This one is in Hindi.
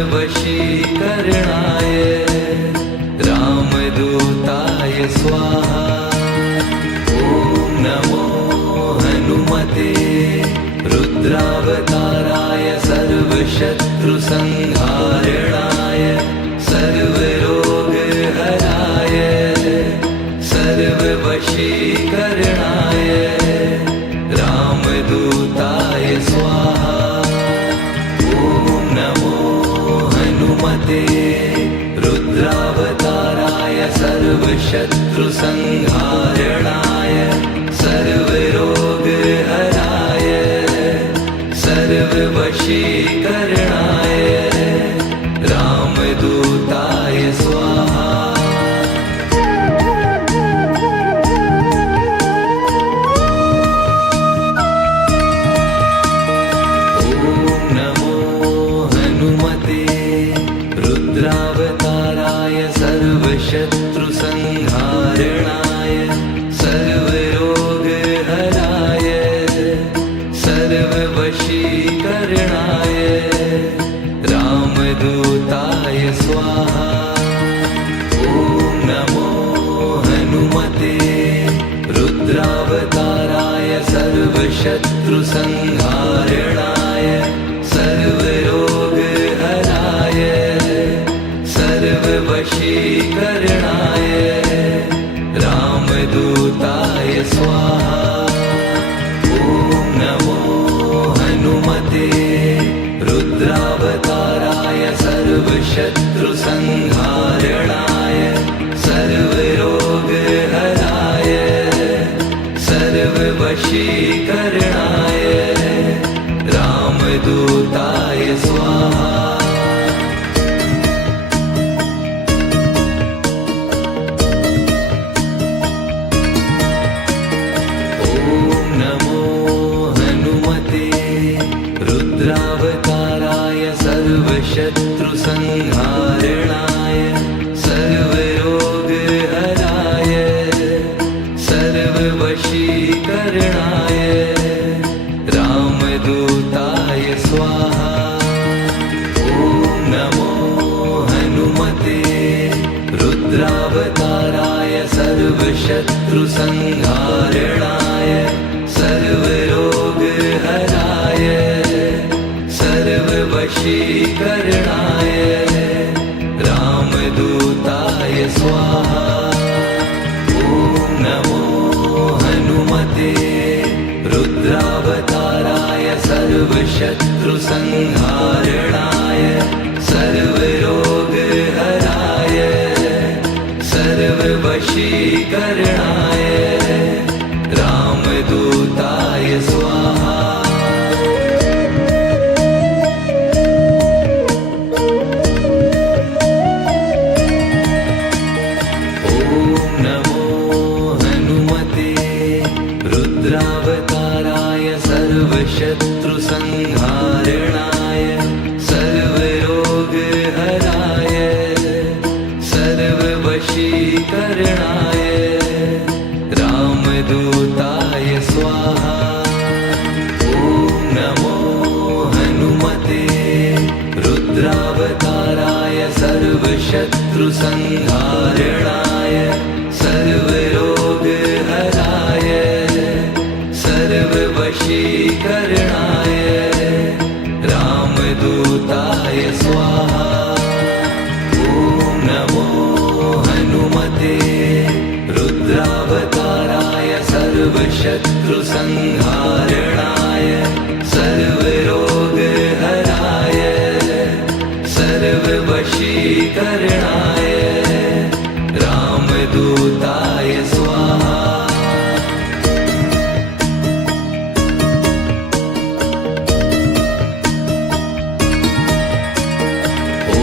सर्ववशीकरणाय रामदूताय स्वाहा। ॐ नमो हनुमते रुद्रावताराय सर्वशत्रुसंहारणाय सर्वरोगहराय सर्ववशीकरणाय रामदूताय स्वाहा। ॐ नमो हनुमते रुद्रावताराय सर्वशत्रुसंहारणाय सर्वरोगहराय सर्ववशीकरणाय रामदूताय स्वाहा। रुद्रावताराय सर्वशत्रुसंहारणाय सर्वरोगहराय सर्ववशीकरणाय रामदूताय स्वाहा। ॐ नमो हनुमते रुद्रावताराय सर्वशत्रुसंहारणाय सर्वरोगहराय सर्ववशीकरणाय रामदूताय स्वाहा। ॐ नमो हनुमते रुद्रावताराय सर्वशत्रुसंहारणाय सर्वरोगहराय सर्ववशीकरणाय रामदूताय स्वाहा। रुद्रावताराय सर्वशत्रुसंहारणाय सर्वरोगहराय सर्ववशीकरणाय रामदूताय स्वाहा। ॐ नमो हनुमते रुद्रावताराय सर्वशत्रुसंहारणाय सर्वरोगहराय सर्ववशीकरणाय रामदूताय स्वाहा। ॐ नमो हनुमते रुद्रावताराय सर्वशत्रुसंहारणाय सर्वरोगहराय सर्ववशीकरणाय रामदूताय स्वाहा। रुद्रावताराय सर्वशत्रुसंहारणाय सर्वरोगहराय सर्ववशीकरणाय रामदूताय स्वाहा। ॐ नमो हनुमते रुद्रावताराय सर्वशत्रुसंहारणाय सर्वरोगहराय सर्ववशीकरणाय रामदूताय स्वाहा। ॐ नमो हनुमते रुद्रावताराय सर्वशत्रुसंहारणाय सर्वरोगहराय सर्ववशीकरणाय रामदूताय स्वाहा। ॐ